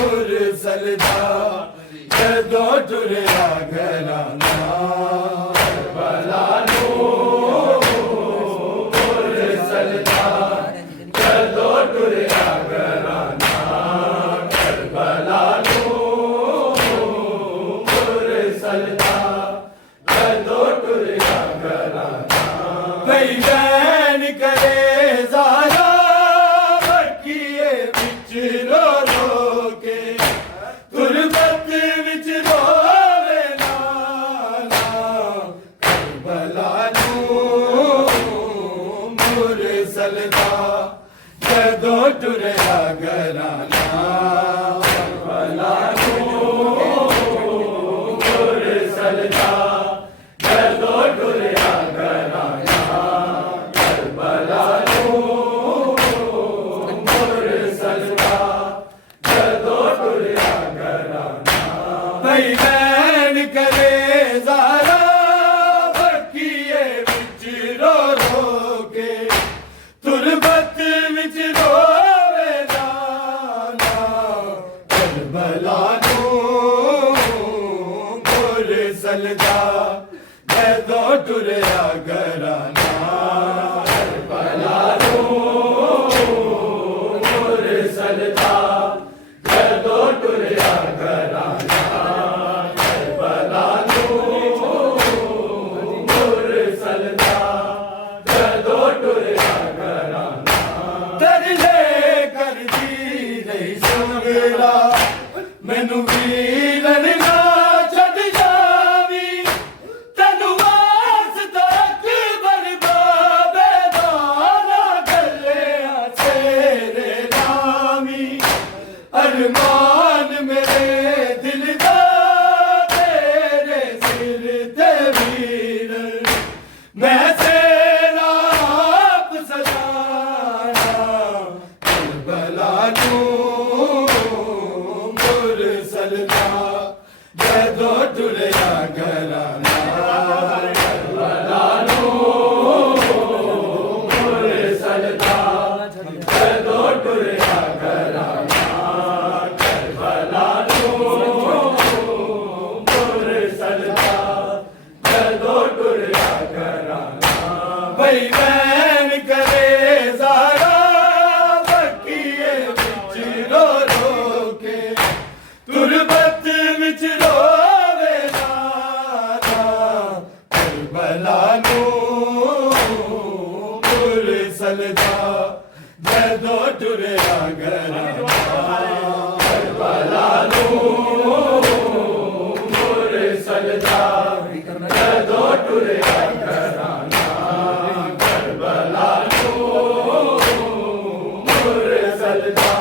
मुरसल दा जदों टुरिया घराना करबला नूं मुरसल दा जदों टुरिया घराना करबला नूं मुरसल दा जदों टुरिया घराना भई बैन करे ज़ारा बकिए विच रो रो के तुरबत विच रोवे नाला करबला नूं मुरसल दा जदों टुरिया घराना करबला नूं मुरसल दा जदों टुरिया घराना करबला नूं मुरसल दा जदों टुरिया घराना भई बैन करे ज़ारा बकिए विच रो रो के तुरबत विच रोवे नाला करबला नूं मुरसल दा जदों टुरिया घराना करबला नूं मुरसल दा जदों टुरिया घराना करबला नूं मुरसल दा जदों टुरिया घराना तरले करदी रही सुगरा मैनू वीरन ना छड्ड जावी तैनू आस तक बरबाबे दाना गल्लियां तेरे नामी अरमान मेरे दिल दा तेरे सिर ते वीर मैं तेरा आप सजाना करबला नूं मुरसल दा जदों टुरिया घराना करबला नूं मुरसल दा जदों टुरिया घराना करबला नूं मुरसल दा जदों टुरिया घराना भई बैन करे ज़ारा बकिए विच रो रो के तुरबत विच रोवे नाला करबला नूं मुरसल दा जदों टुरिया घराना करबला नूं मुरसल दा जदों टुरिया घराना करबला नूं मुरसल दा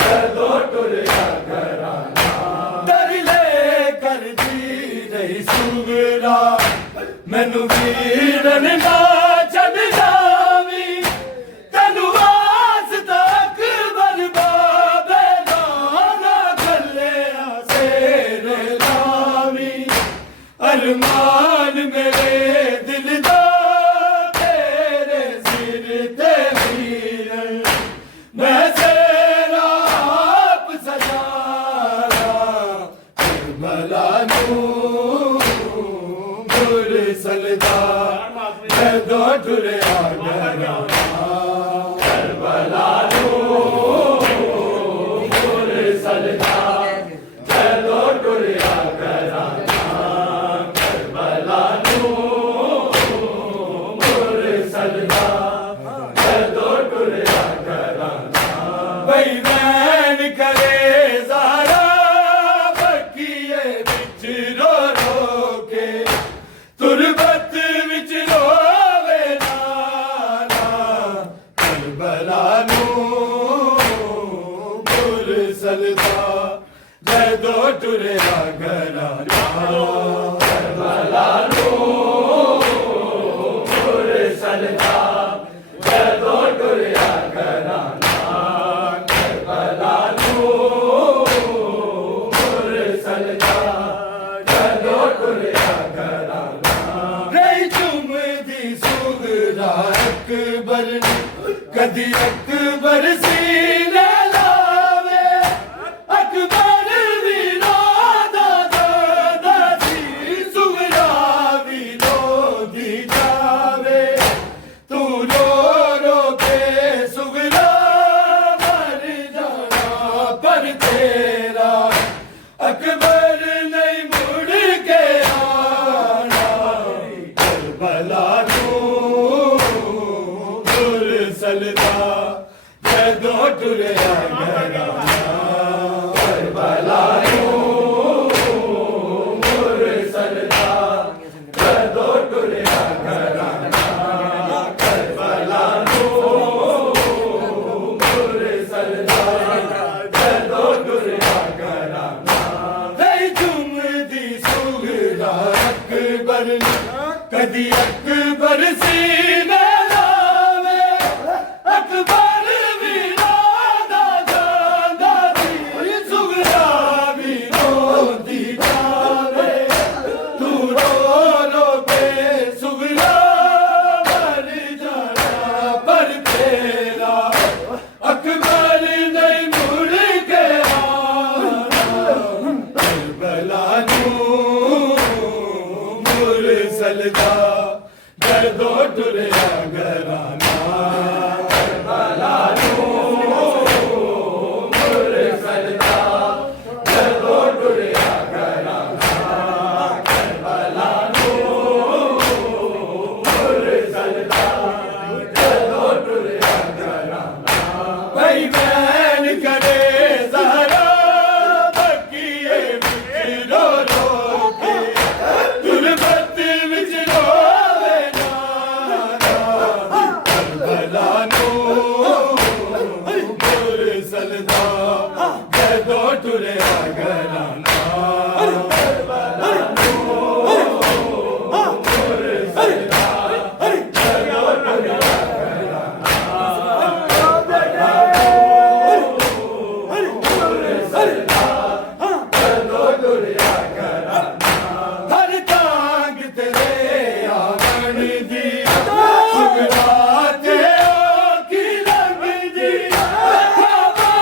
जदों टुरिया घराना तरले करदी रही सुगरा मैनू वीरन ना छड्ड जावी तैनू आस तक बरबाबे दाना गल्लियां तेरे नामी अरमान मेरे दिल दा तेरे सिर ते वीर मैं तेरा आप सजाना करबला नूं मुरसल दा जदों टुरिया घराना करबला नूं मुरसल दा जदों टुरिया घराना करबला नूं मुरसल दा जदों टुरिया घराना भई बैन करे ज़ारा बकिए विच रो रो के तुरबत विच रोवे नाला करबला नूं मुरसल दा जदों टुरिया घराना करबला नूं मुरसल दा जदों टुरिया घराना करबला नूं मुरसल दा जदों टुरिया घराना रही चुमदी सुगरा अकबर कदी अकबर सीने लावे अकबर नहीं मुड़ के आना करबला नूं मुरसल दा जदों टुरिया घराना करबला नूं मुरसल दा जदों टुरिया घराना करबला नूं मुरसल दा जदों टुरिया घराना जुमदी सुगरा अकबर कदी अकबर सीने लावे अकबर भी नादा जांदा दी सुगरा भी रोंदी जावे तू रो रो के सुगरा मर जाना पर तेरा अकबर नहीं मुड़ के आना करबला मुरसल दा जदों टुरिया घराना करबला मुरसल दा जदों टुरिया घराना करबला मुरसल दा जदों टुरिया घराना भाई बैन करे ज़हरा बकिए विच रो रो के तुरबत विच रोवे नाना करबला मुरसल दा जदों टुरिया घराना करबला मुरसल दा जदों टुरिया हर टांग तेरे आवन दी सुगराते की लग दी खावा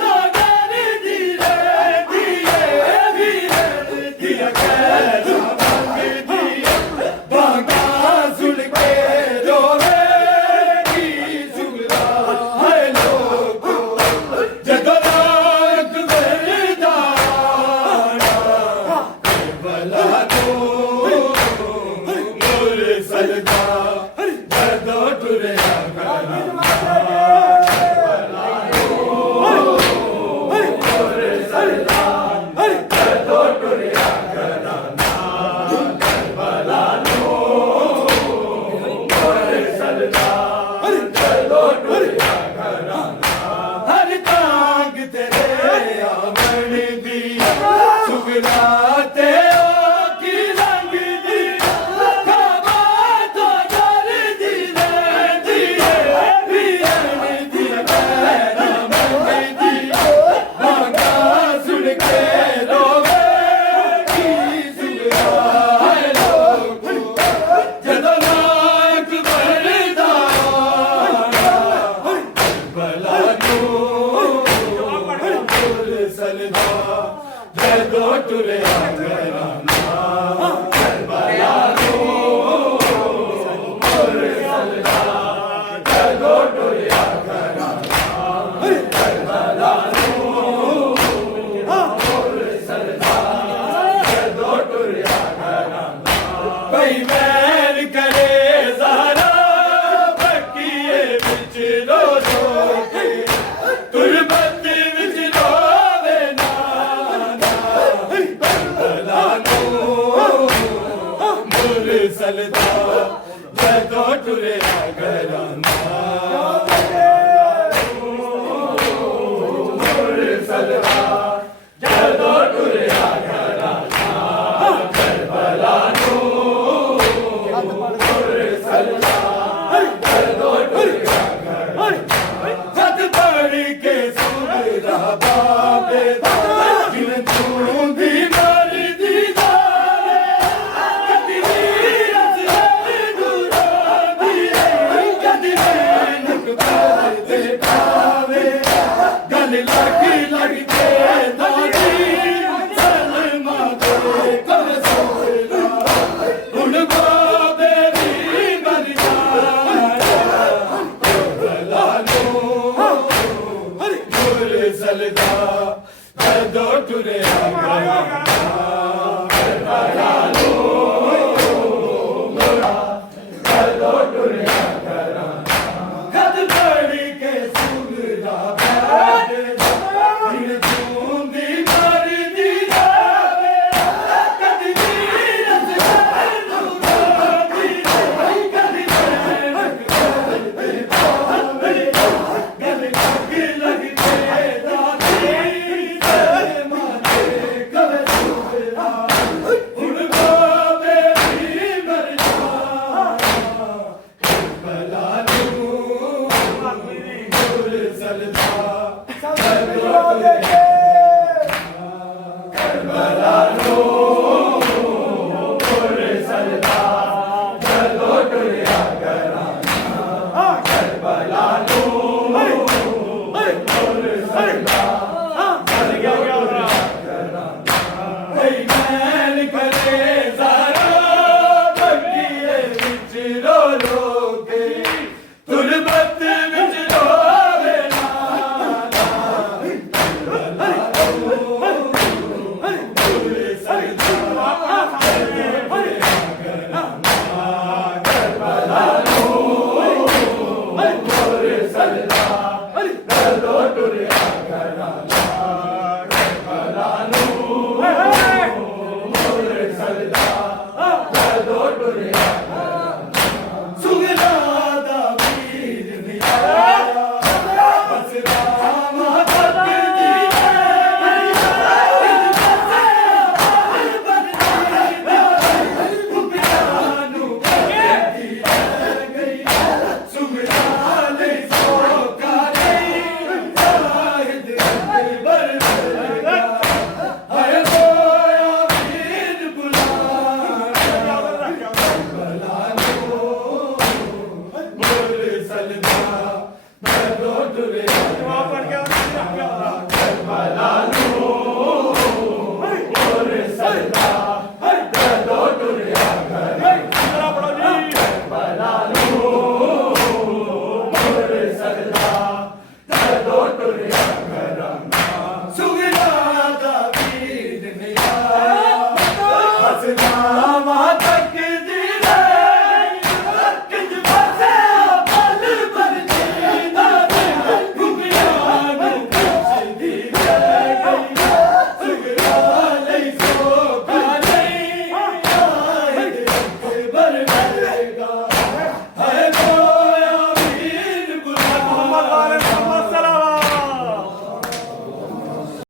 तो डर दी रे दिए दिया कैसा मंग दी बागा सुन के रोवे की सुगरा है लोग जदों अकबर दाना करबला मुरसल दा जदों टुरिया घराना करबला मुरसल दा जदों टुरिया घराना करबला मुरसल दा जदों टुरिया घराना हर टांग तेरे आवन दी सुगराते की लंग दी खावा तो डर दी रे दिए दिया कैसा मंग दी बागा सुन के रोवे की सुगरा है लोग जदों अकबर दाना करबला मुरसल दा जदों टुरिया घराना करबला मुरसल दा जदों टुरिया घराना करबला मुरसल दा जदों टुरिया घराना भाई बैन करे ज़हरा बकिए विच रो रो के तुरबत विच रोवे नाना करबला मुरसल दा जदों टुरिया घराना मुरसल दा जदों टुरिया घराना करबला मुरसल दा जदों टुरिया घराना हद पड़ के सुगरा बाबे दा जिन चूंदी मर दी जावे कदी वीरत दूरा दिए कदी नक दे पावे गल लग के दादी सलमा दे कर सोला हुन बाबे भी मर जाना करबला मुरसल दा ਕਦੋਂ ਟੁਰਿਆ